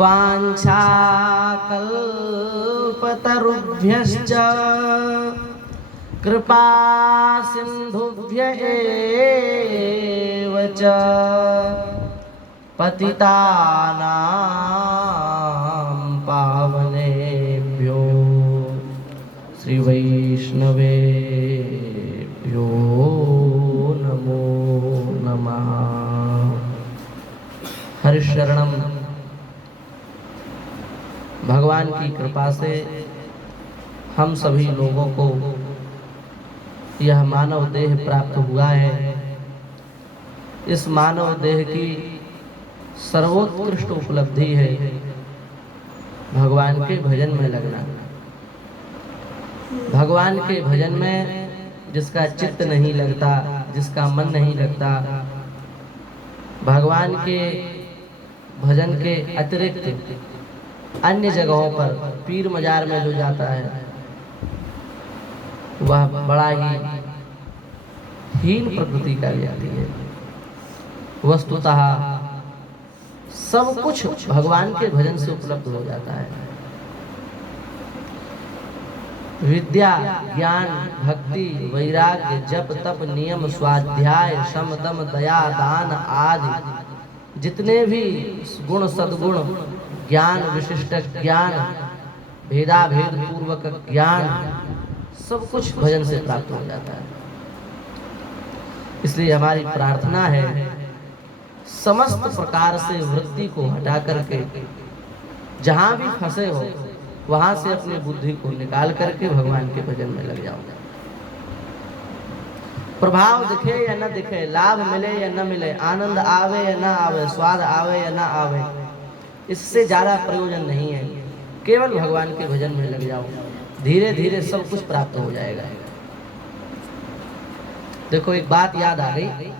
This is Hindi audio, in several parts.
वाञ्छाकल्पतरुभ्यश्च कृपा सिन्धुभ्य एव च पतितानां पावनेभ्यो श्री वैष्णवेभ्यो नमो नमः। हरिशरणम। भगवान की कृपा से हम सभी लोगों को यह मानव देह प्राप्त हुआ है। इस मानव देह की सर्वोत्कृष्ट उपलब्धि है भगवान के भजन में लगना। भगवान के भजन में जिसका चित्त नहीं लगता, जिसका मन नहीं लगता, भगवान के भजन के अतिरिक्त अन्य जगहों पर पीर मजार में जो जाता है वह बड़ा ही हीन प्रकृति का व्यक्ति है। वस्तुतः सब कुछ भगवान के भजन से उपलब्ध हो जाता है। विद्या, ज्ञान, भक्ति, वैराग्य, जप, तप, नियम, स्वाध्याय, शम, दम, दया, दान आदि जितने भी गुण, सद्गुण, ज्ञान, विशिष्ट ज्ञान, भेदाभेद पूर्वक ज्ञान, सब कुछ भजन से प्राप्त हो जाता है। इसलिए हमारी प्रार्थना है समस्त प्रकार से वृत्ति को हटा करके जहां भी फंसे हो वहां से अपनी बुद्धि को निकाल करके भगवान के भजन में लग जाओ। प्रभाव दिखे या न दिखे, लाभ मिले या न मिले, आनंद आवे या न आवे, स्वाद आवे या न आवे, इससे ज्यादा प्रयोजन नहीं है। केवल भगवान के भजन में लग जाओ, धीरे धीरे सब कुछ प्राप्त हो जाएगा। देखो एक बात याद आ गई।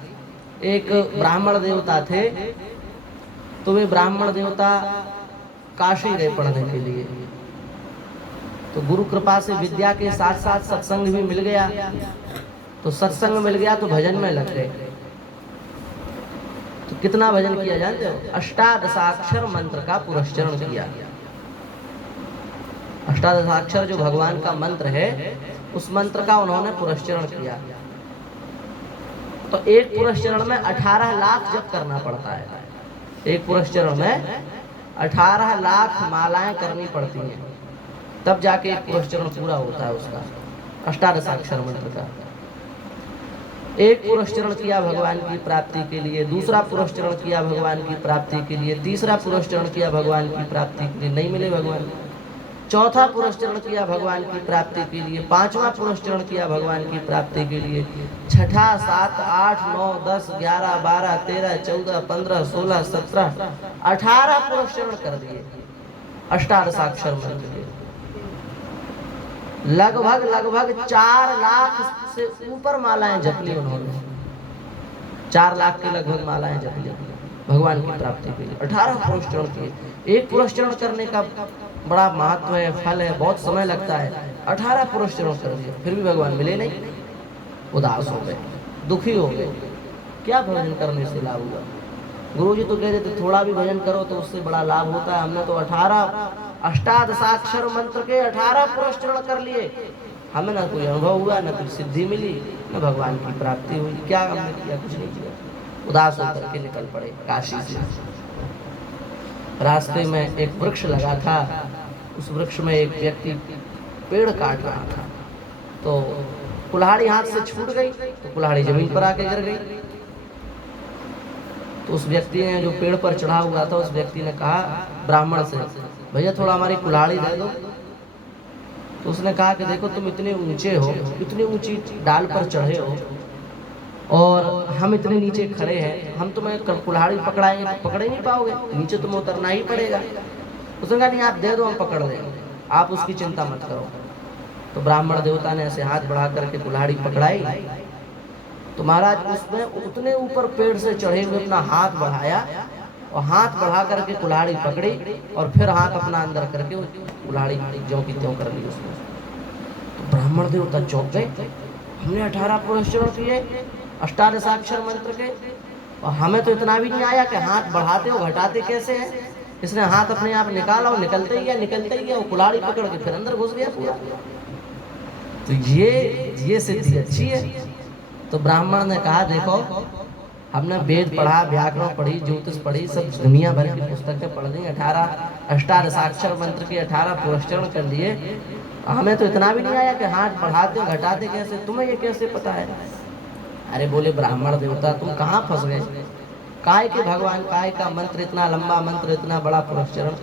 एक ब्राह्मण देवता थे, तो वे ब्राह्मण देवता काशी गए पढ़ने के लिए। तो गुरु कृपा से विद्या के साथ साथ सत्संग भी मिल गया। तो सत्संग मिल गया तो भजन में लग गए। तो कितना भजन किया जानते हो? अष्टादशाक्षर मंत्र का पुरस्चरण किया। अष्टादशाक्षर जो भगवान का मंत्र है, उस मंत्र का उन्होंने पुरस्चरण किया। तो एक पुरस्चरण में 18 लाख जप करना पड़ता है। एक पुरस्चरण में 18 लाख मालाएं करनी पड़ती हैं, तब जाके एक पुरस्चरण पूरा होता है उसका, अष्टादशाक्षर मंत्र का। एक पुरस्चरण किया भगवान की प्राप्ति के लिए, दूसरा पुरस्चरण किया भगवान की प्राप्ति के लिए, तीसरा पुरस्चरण किया भगवान की प्राप्ति के लिए, नहीं मिले भगवान। चौथा पुरस्चरण किया भगवान की प्राप्ति के लिए, पांचवा पुरस्चरण किया भगवान की प्राप्ति के लिए, छठा, 7, 8, 9, 10, 11, 12, 13, 14, 15, 16, 17, 18 पुरस्चरण कर दिए अष्टादशाक्षर मंत्र के। लगभग 4 लाख से ऊपर मालाएं जप ली उन्होंने। 4 लाख के लगभग मालाएं जप ली भगवान की प्राप्ति के लिए। 18 पुरस्चरण किए। एक पुरस्चरण करने का बड़ा महत्व है, फल है, बहुत समय लगता है। 18 पुरस्चरण कर दिए, फिर भी भगवान मिले नहीं। उदास हो गए, दुखी हो गए। क्या भजन करने से लाभ हुआ? गुरुजी तो कह देते थोड़ा भी भजन करो तो उससे बड़ा लाभ होता है। हमने तो 18 अष्टादशाक्षर मंत्र के 18 पुरस्चरण कर लिए, हमें ना कोई अनुभव हुआ, ना कोई सिद्धि मिली, न भगवान की प्राप्ति हुई। क्या हमने किया? कुछ नहीं किया। उदास होकर के निकल पड़े काशी से। रास्ते में एक वृक्ष लगा था, उस वृक्ष में एक व्यक्ति पेड़ काट रहा था। तो कुल्हाड़ी हाथ से छूट गई, तो कुल्हाड़ी जमीन पर आके गिर गई। तो उस व्यक्ति ने, जो पेड़ पर चढ़ा हुआ था, उस व्यक्ति ने कहा ब्राह्मण से, भैया थोड़ा हमारी कुल्हाड़ी दे दो। तो उसने कहा कि देखो तुम इतने ऊंचे हो, इतनी ऊंची डाल पर चढ़े हो और हम इतने नीचे खड़े हैं, हम तुम्हें कुल्हाड़ी पकड़ाएंगे, पकड़ ही नहीं पाओगे, नीचे तुम्हें उतरना ही पड़ेगा। उसने कहा नहीं, आप दे दो, हम पकड़ लेंगे, आप उसकी चिंता मत करो। तो ब्राह्मण देवता ने ऐसे हाथ बढ़ा करके कुल्हाड़ी पकड़ाई। तो महाराज उसने उतने ऊपर पेड़ से चढ़े हुए अपना हाथ बढ़ाया और हाथ बढ़ा करके कुल्हाड़ी पकड़ी और फिर हाथ अपना अंदर करके कुल्हाड़ी ज्यों की त्यों कर ली उसने। तो ब्राह्मण देवता चौंक गए, हमने 18 पुरस्चरण किए अष्टादशाक्षर मंत्र के और हमें तो इतना भी नहीं आया कि हाथ बढ़ाते और घटाते कैसे हैं। इसने हाथ अपने आप निकाला और निकलते ही गया, वो कुल्हाड़ी पकड़ के फिर अंदर घुस गया पूरा। तो ये सिद्धि अच्छी है। तो ब्राह्मण ने कहा देखो हमने वेद पढ़ा, व्याकरण पढ़ी, ज्योतिष पढ़ी, सब दुनिया भर की पुस्तकें पढ़ ली, 18 अष्टादशाक्षर मंत्र के 18 पुरस्चरण कर लिए, हमें तो इतना भी नहीं आया कि हाथ बढ़ाते घटाते कैसे, तुम्हें ये कैसे पता है? अरे बोले ब्राह्मण देवता तुम कहाँ फंस गए? काय के भगवान, काय का मंत्र, इतना लंबा मंत्र, इतना बड़ा पुरस्चरण,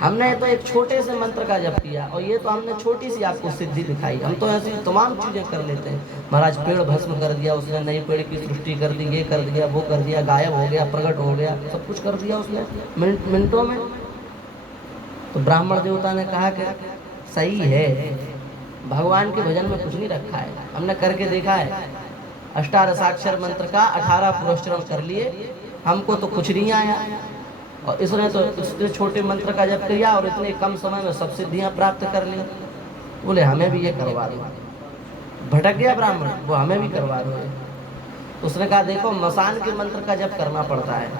हमने तो एक छोटे से मंत्र का जप किया और ये तो हमने छोटी सी आपको सिद्धि दिखाई। हम तो ऐसी तमाम चीजें कर लेते हैं। महाराज पेड़ भस्म कर दिया उसने, नई पेड़ की सृष्टि कर दी, ये कर दिया, वो कर दिया, गायब हो गया, प्रकट हो गया, सब कुछ कर दिया उसने मिनटों में। तो ब्राह्मण देवता ने कहा कि सही है, भगवान के भजन में कुछ नहीं रखा है, हमने करके देखा है। अष्टादशाक्षर मंत्र का 18 पुरस्चरण कर लिए, हमको तो कुछ नहीं आया, और इसने तो इतने छोटे मंत्र का जप किया और इतने कम समय में सब सिद्धियां प्राप्त कर ली। बोले हमें भी ये करवा दो। भटक गया ब्राह्मण, वो हमें भी करवा दो। उसने कहा देखो मसान के मंत्र का जप करना पड़ता है,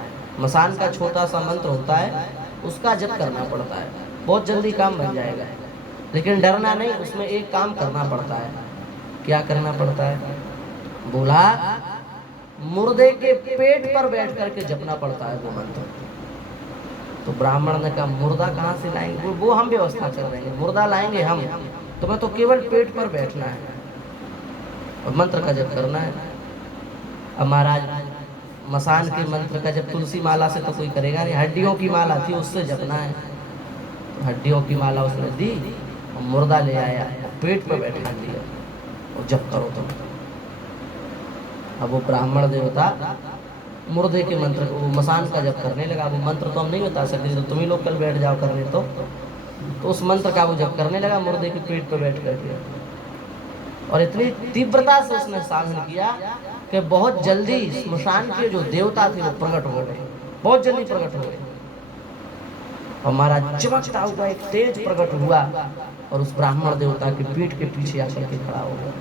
मसान का छोटा सा मंत्र होता है, उसका जप करना पड़ता है, बहुत जल्दी काम बन जाएगा। लेकिन डरना नहीं, उसमें एक काम करना पड़ता है। क्या करना पड़ता है? बोला मुर्दे के पेट पर बैठ करके जपना पड़ता है वो मंत्र। तो ब्राह्मण ने कहा मुर्दा कहाँ से लाएंगे? वो हम व्यवस्था कर रहे हैं, मुर्दा लाएंगे हम, तुम्हें तो केवल पेट पर बैठना है और मंत्र का जप करना है। अब महाराज मसान के मंत्र का जप तुलसी माला से तो कोई करेगा नहीं, हड्डियों की माला थी उससे जपना है। तो हड्डियों की माला उसने दी और मुर्दा ले आया, पेट पर बैठना दिया और जप करो तुम। अब वो ब्राह्मण देवता मुर्दे के मंत्र को, मसान का जप करने लगा। वो मंत्र तो हम नहीं बता सकते, तो तुम ही लोग कल बैठ जाओ करने। तो उस मंत्र का वो जप करने लगा मुर्दे के पेट पर बैठ करके, और इतनी तीव्रता से उसने साधन किया कि बहुत जल्दी स्मशान के जो देवता थे वो प्रकट हो गए, बहुत जल्दी प्रकट हो गए। और महाराज चमकता हुआ एक तेज प्रकट हुआ और उस ब्राह्मण देवता की पीठ के पीछे आकर के खड़ा हो गया।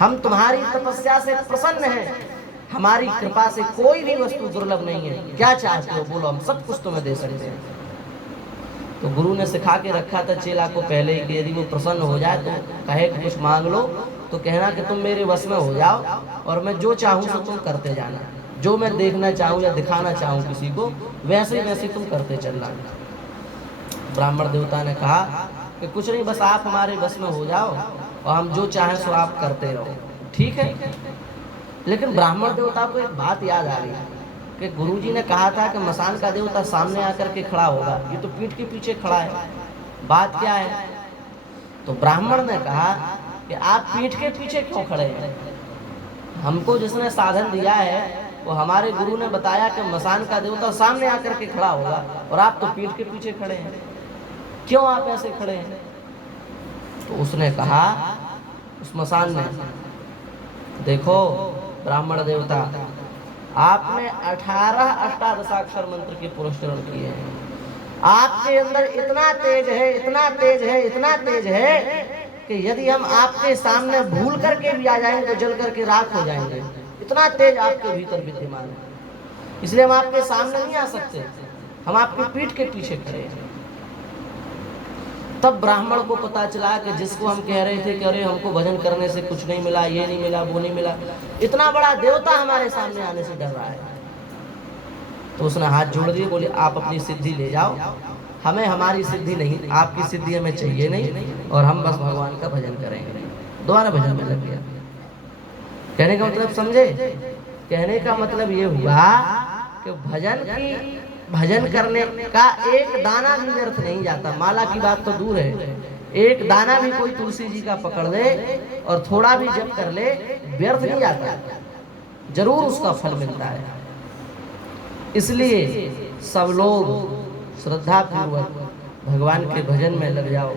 हम तुम्हारी तपस्या से प्रसन्न हैं, हमारी कृपा से कोई भी वस्तु दुर्लभ नहीं है, क्या चाहते हो बोलो, हम सब कुछ तुम्हें दे सकते हैं। तो गुरु ने सिखा के रखा था चेला को पहले ही कि यदि वो प्रसन्न हो जाए तो कहे कि कुछ मांग लो, तो कहना कि तुम मेरे वश में हो जाओ और मैं जो चाहूँ तो तुम करते जाना, जो मैं देखना चाहूँ या दिखाना चाहूँ किसी को वैसे वैसे तुम करते चलना। ब्राह्मण देवता ने कहा कि कुछ नहीं, बस आप हमारे वश में हो जाओ और हम जो चाहें सो आप करते रहो, ठीक है। लेकिन ब्राह्मण देवता को एक बात याद आ गई कि गुरुजी ने कहा था कि मसान का देवता सामने आकर के खड़ा होगा, ये तो पीठ के पीछे खड़ा है, बात क्या है? तो ब्राह्मण ने कहा कि आप पीठ के पीछे क्यों खड़े हैं? हमको जिसने साधन दिया है वो हमारे गुरु ने बताया कि मसान का देवता सामने आकर के खड़ा होगा और आप तो पीठ के पीछे खड़े हैं, क्यों आप ऐसे खड़े हैं? तो उसने कहा, उस मसान ने, देखो ब्राह्मण देवता आपने 18 अष्टादशाक्षर मंत्र के पुरस्चरण किए हैं, आपके अंदर इतना तेज है, इतना तेज है, इतना तेज है कि यदि हम आपके सामने भूल करके भी आ जाएंगे तो जल करके राख हो जाएंगे, इतना तेज आपके भीतर विद्यमान है, इसलिए हम आपके सामने नहीं आ सकते, हम आपकी पीठ के पीछे खड़े हैं। तब ब्राह्मण को पता चला कि जिसको हम कह रहे थे कि अरे हमको भजन करने से कुछ नहीं मिला, ये नहीं मिला, वो नहीं मिला, इतना बड़ा देवता हमारे सामने आने से डर रहा है। तो उसने हाथ जोड़ दिए, बोले आप अपनी सिद्धि ले जाओ, हमें हमारी सिद्धि नहीं, आपकी सिद्धि हमें चाहिए नहीं, और हम बस भगवान का भजन करेंगे। दोबारा भजन में लग गया। कहने का मतलब समझे? कहने का मतलब ये हुआ कि भजन करने का एक दाना भी व्यर्थ नहीं जाता। माला की बात तो दूर है, एक दाना भी कोई तुलसी जी का पकड़ ले और थोड़ा भी जप कर ले, व्यर्थ नहीं जाता, जरूर उसका फल मिलता है। इसलिए सब लोग श्रद्धा पूर्वक भगवान के भजन में लग जाओ।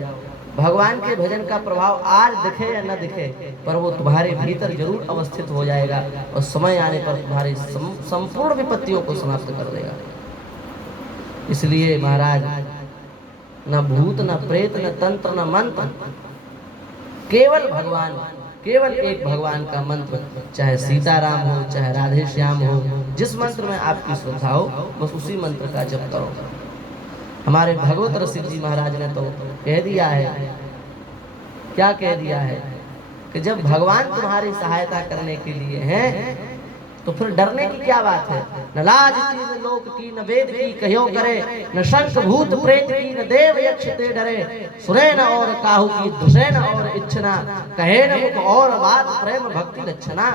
भगवान के भजन का प्रभाव आज दिखे या न दिखे, पर वो तुम्हारे भीतर जरूर अवस्थित हो जाएगा और समय आने पर तुम्हारी संपूर्ण विपत्तियों को समाप्त कर देगा। इसलिए महाराज न भूत न प्रेत न तंत्र न मंत्र, केवल भगवान, केवल एक भगवान का मंत्र, चाहे सीताराम हो चाहे राधे श्याम हो, जिस मंत्र में आपकी श्रद्धा हो बस उसी मंत्र का जप करो। हमारे भगवत रसिक जी महाराज ने तो कह दिया है, क्या कह दिया है कि जब भगवान तुम्हारी सहायता करने के लिए हैं तो फिर डरने की क्या बात है। न लाज चीज लोक की, न वेद की कहो करे, न शंख भूत प्रेत की, न देव यक्ष ते डरे, सुरे न और काहू की, दुसे न और इच्छना, कहे न मुख और बात, प्रेम भक्ति लक्षणा।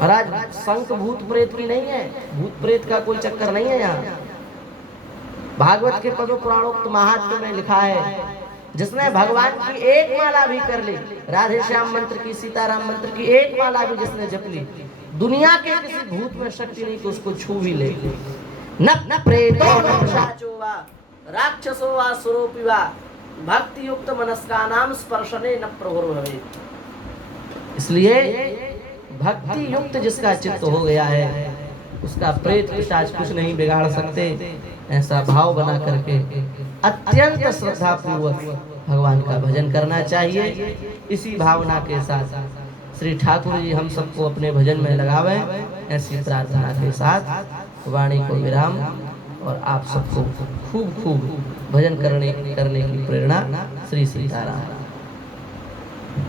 महाराज शंख भूत प्रेत की नहीं है, भूत प्रेत का कोई चक्कर नहीं है यहाँ। भागवत के पदों पुराणोक्त महात्म्य में लिखा है, जिसने भगवान की एक माला भी कर ली, राधे श्याम मंत्र की, सीताराम मंत्र की एक माला भी जिसने जप ली, दुनिया के किसी भूत में शक्ति नहीं कि उसको छू भी ले। न प्रेतो न पिशाचो वा राक्षसो वा सुरोपि वा भक्ति युक्त मनस्कानाम स्पर्शने न प्रभुर्भवे। इसलिए भक्ति युक्त जिसका चित्त हो गया है उसका प्रेत पिशाच कुछ नहीं बिगाड़ सकते। ऐसा भाव बना करके अत्यंत श्रद्धा पूर्वक भगवान का भजन करना चाहिए। इसी भावना के साथ श्री ठाकुर जी हम सबको अपने भजन में लगावे, ऐसी प्रार्थना के साथ वाणी को विराम और आप सबको खूब खूब भजन करने की प्रेरणा। श्री सीताराम।